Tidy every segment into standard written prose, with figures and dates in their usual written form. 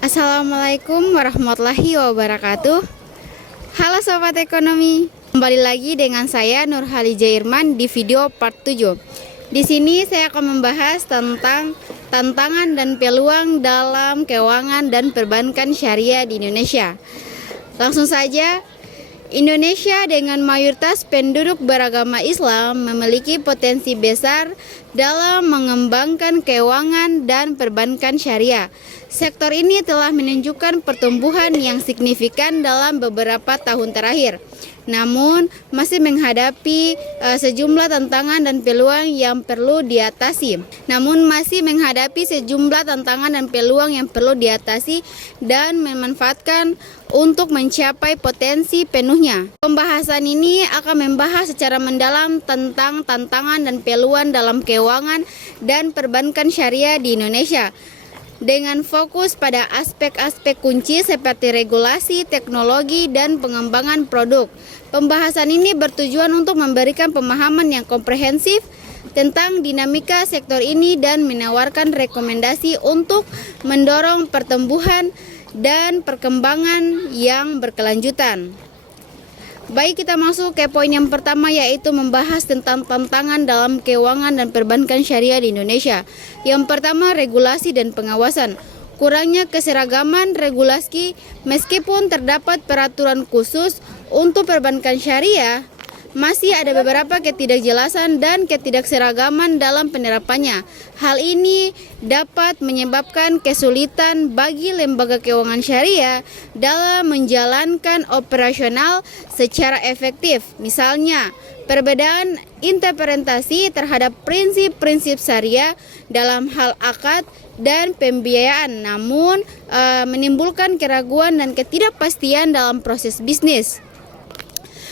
Assalamualaikum warahmatullahi wabarakatuh. Halo Sobat Ekonomi, kembali lagi dengan saya Nur Halija Irman di video part 7. Di sini saya akan membahas tentang tantangan dan peluang dalam keuangan dan perbankan syariah di Indonesia. Langsung saja, Indonesia dengan mayoritas penduduk beragama Islam memiliki potensi besar dalam mengembangkan keuangan dan perbankan syariah. Sektor ini telah menunjukkan pertumbuhan yang signifikan dalam beberapa tahun terakhir. Namun, masih menghadapi sejumlah tantangan dan peluang yang perlu diatasi. Dan memanfaatkan untuk mencapai potensi penuhnya. Pembahasan ini akan membahas secara mendalam tentang tantangan dan peluang dalam keuangan dan perbankan syariah di Indonesia, dengan fokus pada aspek-aspek kunci seperti regulasi, teknologi, dan pengembangan produk. Pembahasan ini bertujuan untuk memberikan pemahaman yang komprehensif tentang dinamika sektor ini dan menawarkan rekomendasi untuk mendorong pertumbuhan dan perkembangan yang berkelanjutan. Baik, kita masuk ke poin yang pertama, yaitu membahas tentang tantangan dalam keuangan dan perbankan syariah di Indonesia. Yang pertama, regulasi dan pengawasan. Kurangnya keseragaman regulasi, meskipun terdapat peraturan khusus untuk perbankan syariah, masih ada beberapa ketidakjelasan dan ketidakseragaman dalam penerapannya. Hal ini dapat menyebabkan kesulitan bagi lembaga keuangan syariah dalam menjalankan operasional secara efektif. Misalnya, perbedaan interpretasi terhadap prinsip-prinsip syariah dalam hal akad dan pembiayaan, namun menimbulkan keraguan dan ketidakpastian dalam proses bisnis.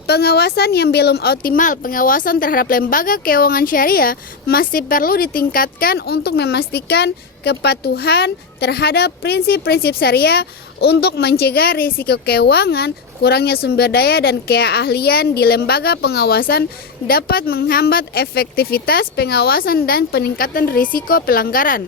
Pengawasan yang belum optimal. Pengawasan terhadap lembaga keuangan syariah masih perlu ditingkatkan untuk memastikan kepatuhan terhadap prinsip-prinsip syariah untuk mencegah risiko keuangan. Kurangnya sumber daya dan keahlian di lembaga pengawasan dapat menghambat efektivitas pengawasan dan peningkatan risiko pelanggaran.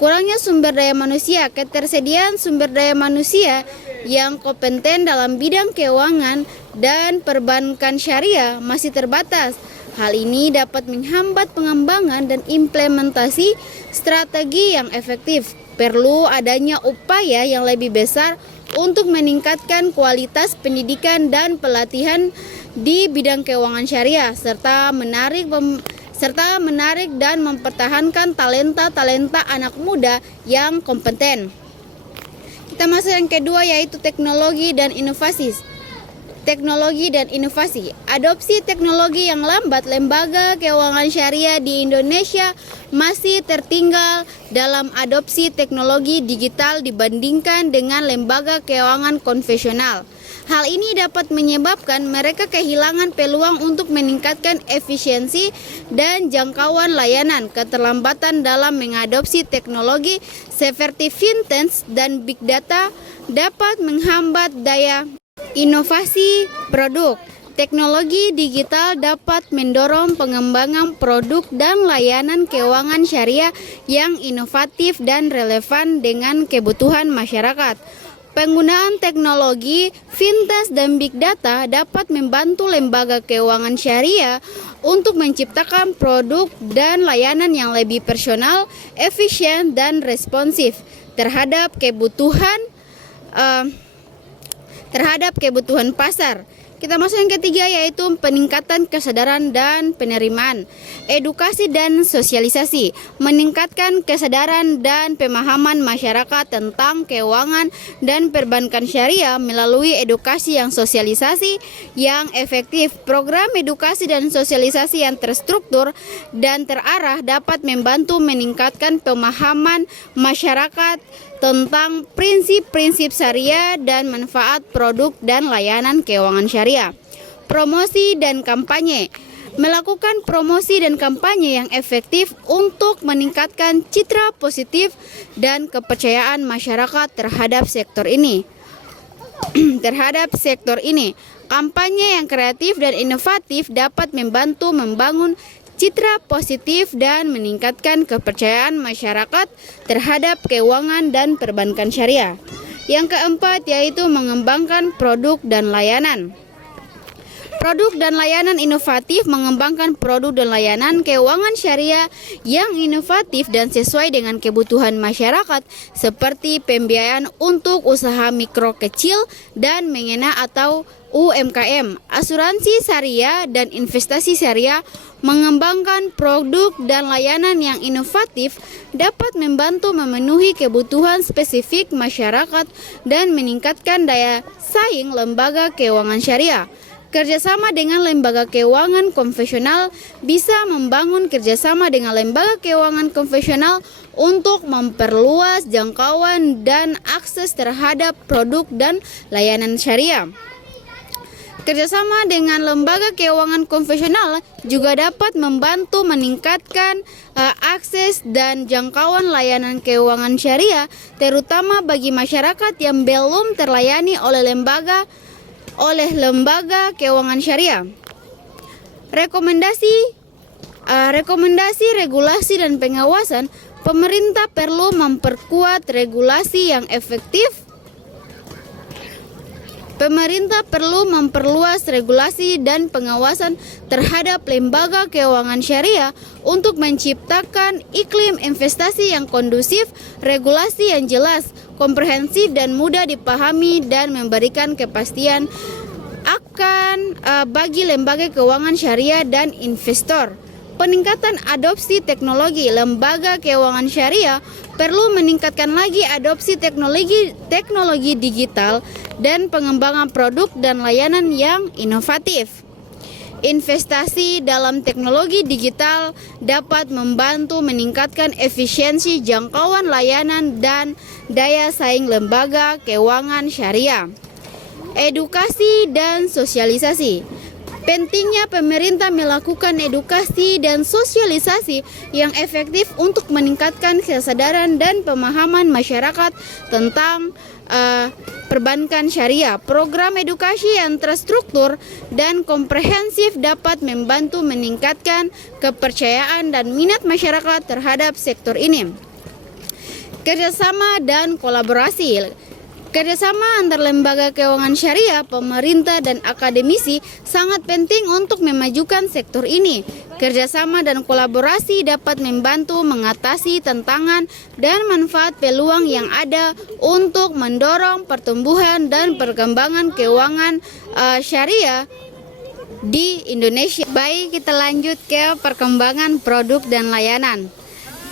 Kurangnya sumber daya manusia. Ketersediaan sumber daya manusia yang kompeten dalam bidang keuangan dan perbankan syariah masih terbatas. Hal ini dapat menghambat pengembangan dan implementasi strategi yang efektif. Perlu adanya upaya yang lebih besar untuk meningkatkan kualitas pendidikan dan pelatihan di bidang keuangan syariah, serta menarik dan mempertahankan talenta-talenta anak muda yang kompeten. Kita masuk yang kedua, yaitu teknologi dan inovasi. Adopsi teknologi yang lambat. Lembaga keuangan syariah di Indonesia masih tertinggal dalam adopsi teknologi digital dibandingkan dengan lembaga keuangan konvensional. Hal ini dapat menyebabkan mereka kehilangan peluang untuk meningkatkan efisiensi dan jangkauan layanan. Keterlambatan dalam mengadopsi teknologi seperti fintech dan big data dapat menghambat daya inovasi produk. Teknologi digital dapat mendorong pengembangan produk dan layanan keuangan syariah yang inovatif dan relevan dengan kebutuhan masyarakat. Penggunaan teknologi, fintech, dan big data dapat membantu lembaga keuangan syariah untuk menciptakan produk dan layanan yang lebih personal, efisien, dan responsif terhadap kebutuhan pasar. Kita masuk yang ketiga, yaitu peningkatan kesadaran dan penerimaan. Edukasi dan sosialisasi. Meningkatkan kesadaran dan pemahaman masyarakat tentang keuangan dan perbankan syariah melalui edukasi yang sosialisasi yang efektif. Program edukasi dan sosialisasi yang terstruktur dan terarah dapat membantu meningkatkan pemahaman masyarakat tentang prinsip-prinsip syariah dan manfaat produk dan layanan keuangan syariah. Promosi dan kampanye. Melakukan promosi dan kampanye yang efektif untuk meningkatkan citra positif dan kepercayaan masyarakat terhadap sektor ini. Kampanye yang kreatif dan inovatif dapat membantu membangun citra positif dan meningkatkan kepercayaan masyarakat terhadap keuangan dan perbankan syariah. Yang keempat yaitu mengembangkan produk dan layanan. Produk dan layanan inovatif mengembangkan produk dan layanan keuangan syariah yang inovatif dan sesuai dengan kebutuhan masyarakat seperti pembiayaan untuk usaha mikro kecil dan menengah atau UMKM, asuransi syariah dan investasi syariah. Mengembangkan produk dan layanan yang inovatif dapat membantu memenuhi kebutuhan spesifik masyarakat dan meningkatkan daya saing lembaga keuangan syariah. Kerjasama dengan lembaga keuangan konvensional bisa membangun kerjasama dengan lembaga keuangan konvensional untuk memperluas jangkauan dan akses terhadap produk dan layanan syariah. Kerjasama dengan lembaga keuangan konvensional juga dapat membantu meningkatkan akses dan jangkauan layanan keuangan syariah, terutama bagi masyarakat yang belum terlayani oleh lembaga keuangan syariah. Rekomendasi regulasi dan pengawasan. Pemerintah perlu memperkuat regulasi yang efektif. Pemerintah perlu memperluas regulasi dan pengawasan terhadap lembaga keuangan syariah untuk menciptakan iklim investasi yang kondusif, regulasi yang jelas, komprehensif dan mudah dipahami dan memberikan kepastian akan bagi lembaga keuangan syariah dan investor. Peningkatan adopsi teknologi. Lembaga keuangan syariah perlu meningkatkan lagi adopsi teknologi digital dan pengembangan produk dan layanan yang inovatif. Investasi dalam teknologi digital dapat membantu meningkatkan efisiensi jangkauan layanan dan daya saing lembaga keuangan syariah. Edukasi dan sosialisasi. Pentingnya pemerintah melakukan edukasi dan sosialisasi yang efektif untuk meningkatkan kesadaran dan pemahaman masyarakat tentang perbankan syariah. Program edukasi yang terstruktur dan komprehensif dapat membantu meningkatkan kepercayaan dan minat masyarakat terhadap sektor ini. Kerjasama dan kolaborasi. Kerjasama antar lembaga keuangan syariah, pemerintah, dan akademisi sangat penting untuk memajukan sektor ini. Kerjasama dan kolaborasi dapat membantu mengatasi tantangan dan manfaat peluang yang ada untuk mendorong pertumbuhan dan perkembangan keuangan syariah di Indonesia. Baik, kita lanjut ke perkembangan produk dan layanan.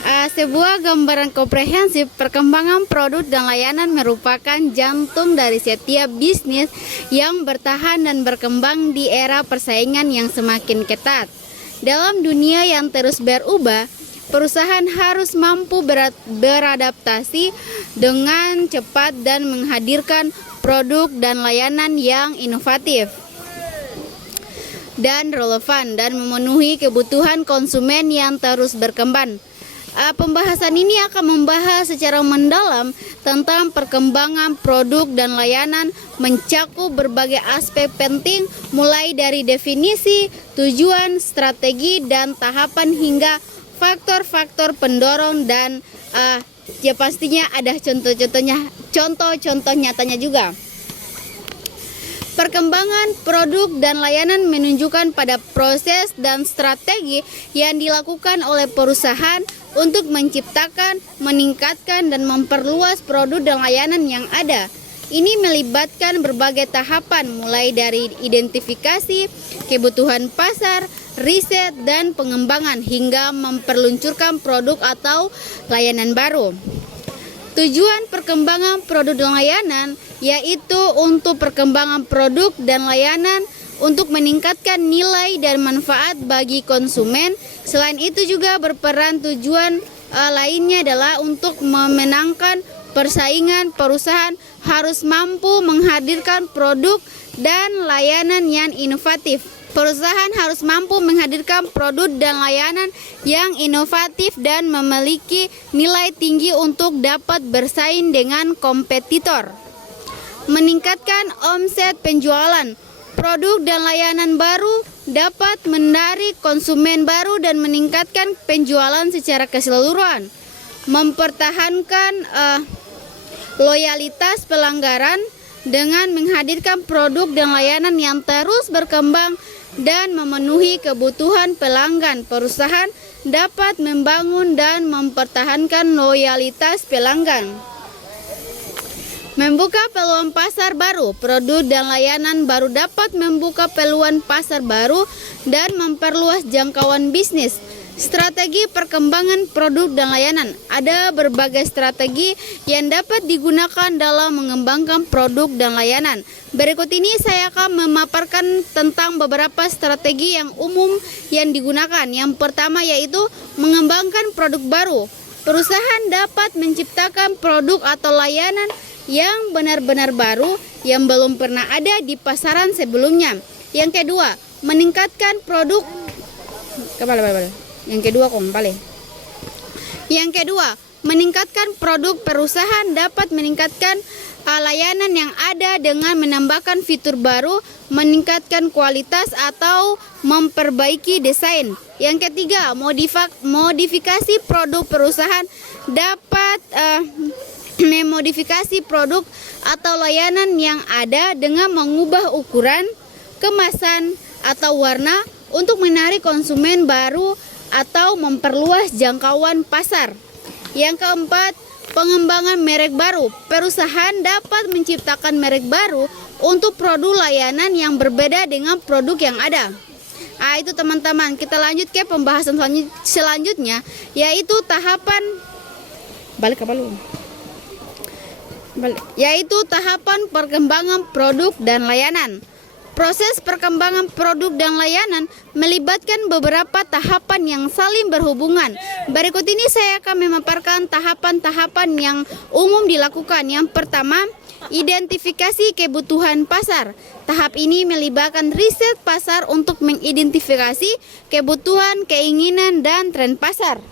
Sebuah gambaran komprehensif perkembangan produk dan layanan merupakan jantung dari setiap bisnis yang bertahan dan berkembang di era persaingan yang semakin ketat. Dalam dunia yang terus berubah, perusahaan harus mampu beradaptasi dengan cepat dan menghadirkan produk dan layanan yang inovatif dan relevan dan memenuhi kebutuhan konsumen yang terus berkembang. Pembahasan ini akan membahas secara mendalam tentang perkembangan produk dan layanan, mencakup berbagai aspek penting mulai dari definisi, tujuan, strategi, dan tahapan hingga faktor-faktor pendorong dan ya pastinya ada contoh-contoh nyatanya juga. Perkembangan produk dan layanan menunjukkan pada proses dan strategi yang dilakukan oleh perusahaan untuk menciptakan, meningkatkan, dan memperluas produk dan layanan yang ada. Ini melibatkan berbagai tahapan mulai dari identifikasi, kebutuhan pasar, riset, dan pengembangan hingga memperluncurkan produk atau layanan baru. Tujuan perkembangan produk dan layanan yaitu untuk perkembangan produk dan layanan untuk meningkatkan nilai dan manfaat bagi konsumen. Selain itu juga berperan tujuan lainnya adalah untuk memenangkan persaingan. Perusahaan harus mampu menghadirkan produk dan layanan yang inovatif. Perusahaan harus mampu menghadirkan produk dan layanan yang inovatif dan memiliki nilai tinggi untuk dapat bersaing dengan kompetitor. Meningkatkan omset penjualan. Produk dan layanan baru dapat menarik konsumen baru dan meningkatkan penjualan secara keseluruhan. Mempertahankan loyalitas pelanggan dengan menghadirkan produk dan layanan yang terus berkembang dan memenuhi kebutuhan pelanggan. Perusahaan dapat membangun dan mempertahankan loyalitas pelanggan. Membuka peluang pasar baru. Produk dan layanan baru dapat membuka peluang pasar baru dan memperluas jangkauan bisnis. Strategi perkembangan produk dan layanan. Ada berbagai strategi yang dapat digunakan dalam mengembangkan produk dan layanan. Berikut ini saya akan memaparkan tentang beberapa strategi yang umum yang digunakan. Yang pertama yaitu mengembangkan produk baru. Perusahaan dapat menciptakan produk atau layanan yang benar-benar baru yang belum pernah ada di pasaran sebelumnya. Yang kedua, meningkatkan produk. Yang kedua, meningkatkan produk. Perusahaan dapat meningkatkan layanan yang ada dengan menambahkan fitur baru, meningkatkan kualitas atau memperbaiki desain. Yang ketiga, modifikasi produk. Perusahaan dapat memodifikasi produk atau layanan yang ada dengan mengubah ukuran, kemasan, atau warna untuk menarik konsumen baru atau memperluas jangkauan pasar. Yang keempat, pengembangan merek baru. Perusahaan dapat menciptakan merek baru untuk produk layanan yang berbeda dengan produk yang ada. Itu teman-teman, kita lanjut ke pembahasan selanjutnya, yaitu tahapan perkembangan produk dan layanan. Proses perkembangan produk dan layanan melibatkan beberapa tahapan yang saling berhubungan. Berikut ini saya akan memaparkan tahapan-tahapan yang umum dilakukan. Yang pertama, identifikasi kebutuhan pasar. Tahap ini melibatkan riset pasar untuk mengidentifikasi kebutuhan, keinginan, dan tren pasar.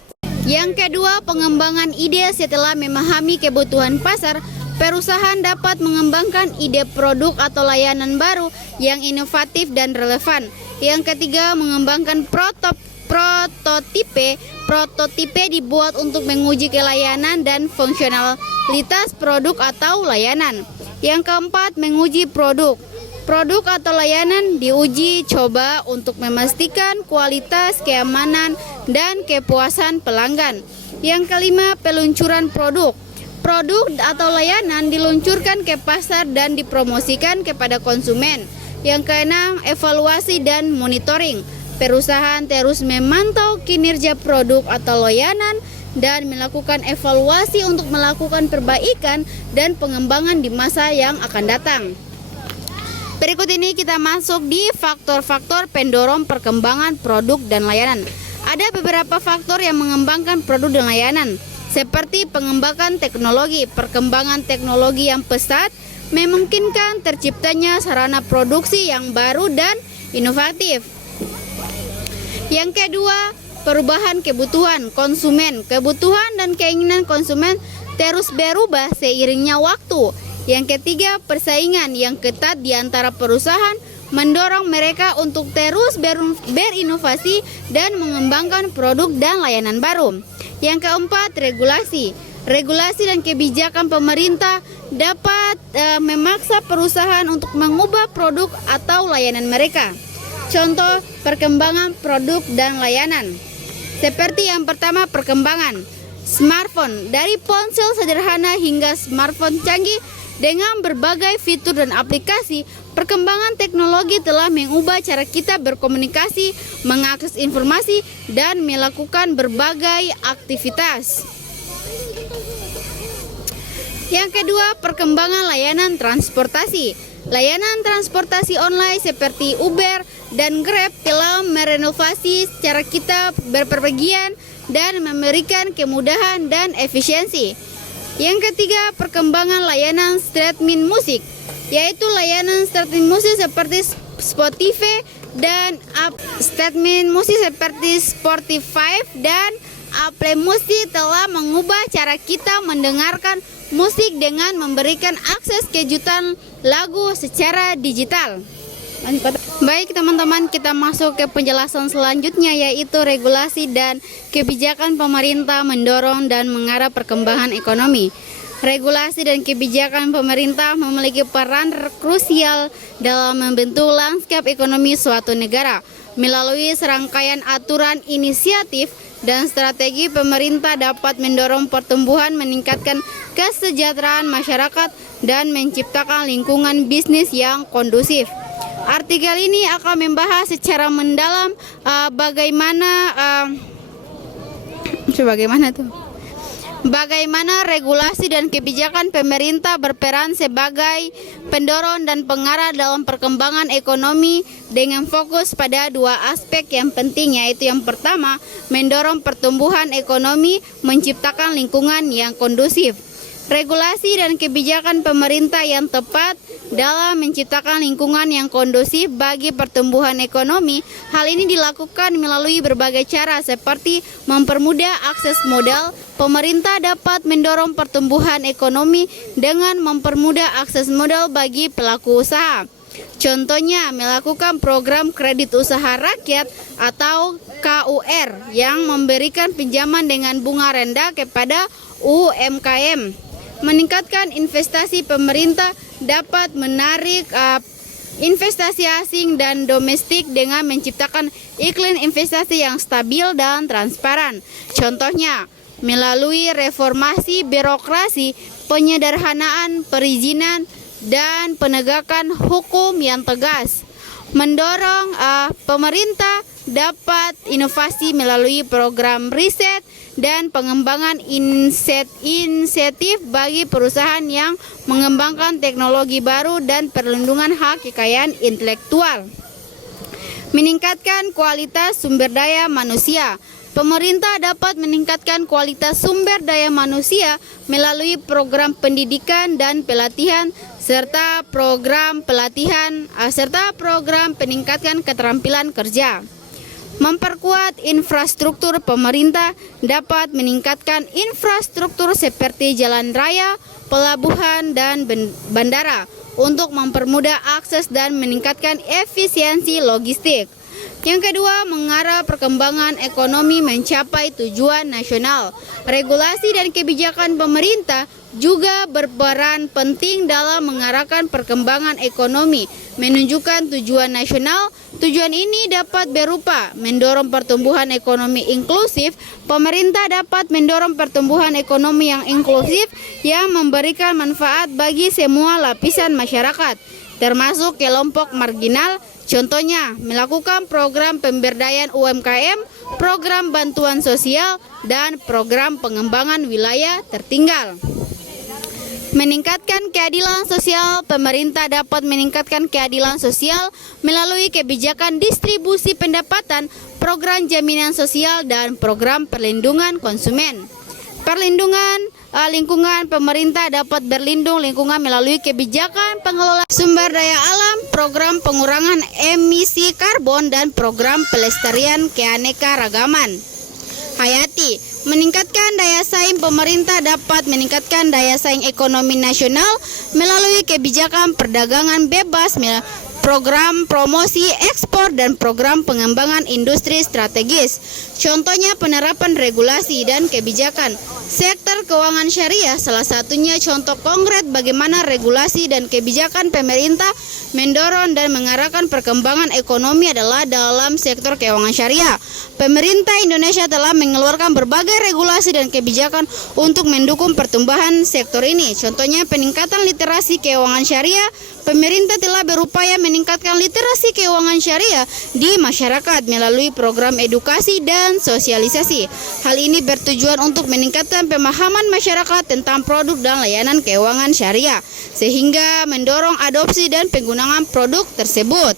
Yang kedua, pengembangan ide. Setelah memahami kebutuhan pasar, perusahaan dapat mengembangkan ide produk atau layanan baru yang inovatif dan relevan. Yang ketiga, mengembangkan prototipe. Prototipe dibuat untuk menguji kelayanan dan fungsionalitas produk atau layanan. Yang keempat, menguji produk. Produk atau layanan diuji coba untuk memastikan kualitas, keamanan, dan kepuasan pelanggan. Yang kelima, peluncuran produk. Produk atau layanan diluncurkan ke pasar dan dipromosikan kepada konsumen. Yang keenam, evaluasi dan monitoring. Perusahaan terus memantau kinerja produk atau layanan dan melakukan evaluasi untuk melakukan perbaikan dan pengembangan di masa yang akan datang. Berikut ini kita masuk di faktor-faktor pendorong perkembangan produk dan layanan. Ada beberapa faktor yang mengembangkan produk dan layanan, seperti pengembangan teknologi. Perkembangan teknologi yang pesat memungkinkan terciptanya sarana produksi yang baru dan inovatif. Yang kedua, perubahan kebutuhan konsumen. Kebutuhan dan keinginan konsumen terus berubah seiringnya waktu. Yang ketiga, persaingan yang ketat di antara perusahaan mendorong mereka untuk terus berinovasi dan mengembangkan produk dan layanan baru. Yang keempat, regulasi. Regulasi dan kebijakan pemerintah dapat memaksa perusahaan untuk mengubah produk atau layanan mereka. Contoh perkembangan produk dan layanan. Seperti yang pertama, perkembangan smartphone. Dari ponsel sederhana hingga smartphone canggih dengan berbagai fitur dan aplikasi, perkembangan teknologi telah mengubah cara kita berkomunikasi, mengakses informasi, dan melakukan berbagai aktivitas. Yang kedua, perkembangan layanan transportasi. Layanan transportasi online seperti Uber dan Grab telah merenovasi cara kita berpergian dan memberikan kemudahan dan efisiensi. Yang ketiga, perkembangan layanan streaming musik, yaitu layanan streaming musik seperti Spotify dan Spotify dan Apple Music telah mengubah cara kita mendengarkan musik dengan memberikan akses kejutan lagu secara digital. Baik teman-teman, kita masuk ke penjelasan selanjutnya, yaitu regulasi dan kebijakan pemerintah mendorong dan mengarah perkembangan ekonomi. Regulasi dan kebijakan pemerintah memiliki peran krusial dalam membentuk lanskap ekonomi suatu negara. Melalui serangkaian aturan, inisiatif, dan strategi, pemerintah dapat mendorong pertumbuhan, meningkatkan kesejahteraan masyarakat, dan menciptakan lingkungan bisnis yang kondusif. Artikel ini akan membahas secara mendalam bagaimana regulasi dan kebijakan pemerintah berperan sebagai pendorong dan pengarah dalam perkembangan ekonomi dengan fokus pada dua aspek yang penting, yaitu yang pertama, mendorong pertumbuhan ekonomi, menciptakan lingkungan yang kondusif. Regulasi dan kebijakan pemerintah yang tepat dalam menciptakan lingkungan yang kondusif bagi pertumbuhan ekonomi. Hal ini dilakukan melalui berbagai cara seperti mempermudah akses modal. Pemerintah dapat mendorong pertumbuhan ekonomi dengan mempermudah akses modal bagi pelaku usaha. Contohnya, melakukan program kredit usaha rakyat atau KUR yang memberikan pinjaman dengan bunga rendah kepada UMKM. Meningkatkan investasi, pemerintah dapat menarik investasi asing dan domestik dengan menciptakan iklim investasi yang stabil dan transparan. Contohnya, melalui reformasi birokrasi, penyederhanaan perizinan, dan penegakan hukum yang tegas. Mendorong pemerintah dapat inovasi melalui program riset dan pengembangan insentif bagi perusahaan yang mengembangkan teknologi baru dan perlindungan hak kekayaan intelektual. Meningkatkan kualitas sumber daya manusia. Pemerintah dapat meningkatkan kualitas sumber daya manusia melalui program pendidikan dan pelatihan serta program peningkatan keterampilan kerja. Memperkuat infrastruktur. Pemerintah dapat meningkatkan infrastruktur seperti jalan raya, pelabuhan, dan bandara untuk mempermudah akses dan meningkatkan efisiensi logistik. Yang kedua, mengarah perkembangan ekonomi mencapai tujuan nasional. Regulasi dan kebijakan pemerintah juga berperan penting dalam mengarahkan perkembangan ekonomi, menunjukkan tujuan nasional. Tujuan ini dapat berupa mendorong pertumbuhan ekonomi inklusif. Pemerintah dapat mendorong pertumbuhan ekonomi yang inklusif yang memberikan manfaat bagi semua lapisan masyarakat, termasuk kelompok marginal. Contohnya, melakukan program pemberdayaan UMKM, program bantuan sosial, dan program pengembangan wilayah tertinggal. Meningkatkan keadilan sosial. Pemerintah dapat meningkatkan keadilan sosial melalui kebijakan distribusi pendapatan, program jaminan sosial, dan program perlindungan konsumen. Perlindungan lingkungan. Pemerintah dapat berlindung lingkungan melalui kebijakan pengelolaan sumber daya alam, program pengurangan emisi karbon, dan program pelestarian keanekaragaman hayati. Meningkatkan daya saing. Pemerintah dapat meningkatkan daya saing ekonomi nasional melalui kebijakan perdagangan bebas, program promosi ekspor, dan program pengembangan industri strategis. Contohnya penerapan regulasi dan kebijakan sektor keuangan syariah. Salah satunya contoh konkret bagaimana regulasi dan kebijakan pemerintah mendorong dan mengarahkan perkembangan ekonomi adalah dalam sektor keuangan syariah. Pemerintah Indonesia telah mengeluarkan berbagai regulasi dan kebijakan untuk mendukung pertumbuhan sektor ini. Contohnya peningkatan literasi keuangan syariah. Pemerintah telah berupaya meningkatkan literasi keuangan syariah di masyarakat melalui program edukasi dan sosialisasi. Hal ini bertujuan untuk meningkatkan pemahaman masyarakat tentang produk dan layanan keuangan syariah, sehingga mendorong adopsi dan penggunaan produk tersebut.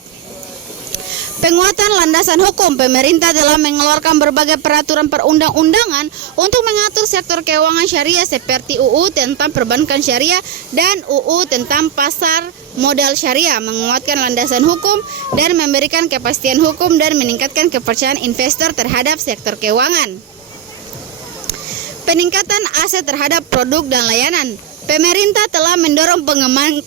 Penguatan landasan hukum. Pemerintah telah mengeluarkan berbagai peraturan perundang-undangan untuk mengatur sektor keuangan syariah seperti UU tentang perbankan syariah dan UU tentang pasar modal syariah, menguatkan landasan hukum dan memberikan kepastian hukum dan meningkatkan kepercayaan investor terhadap sektor keuangan. Peningkatan aset terhadap produk dan layanan. Pemerintah telah mendorong pengembangan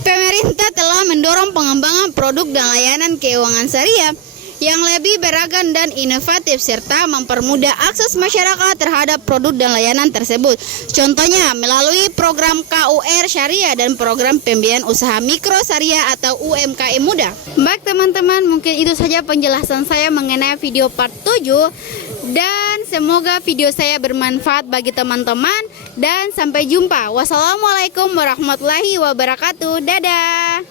Pemerintah telah mendorong pengembangan produk dan layanan keuangan syariah yang lebih beragam dan inovatif serta mempermudah akses masyarakat terhadap produk dan layanan tersebut. Contohnya melalui program KUR Syariah dan program pembiayaan usaha mikro syariah atau UMKM muda. Baik teman-teman, mungkin itu saja penjelasan saya mengenai video part 7 dan semoga video saya bermanfaat bagi teman-teman dan sampai jumpa. Wassalamualaikum warahmatullahi wabarakatuh. Dadah.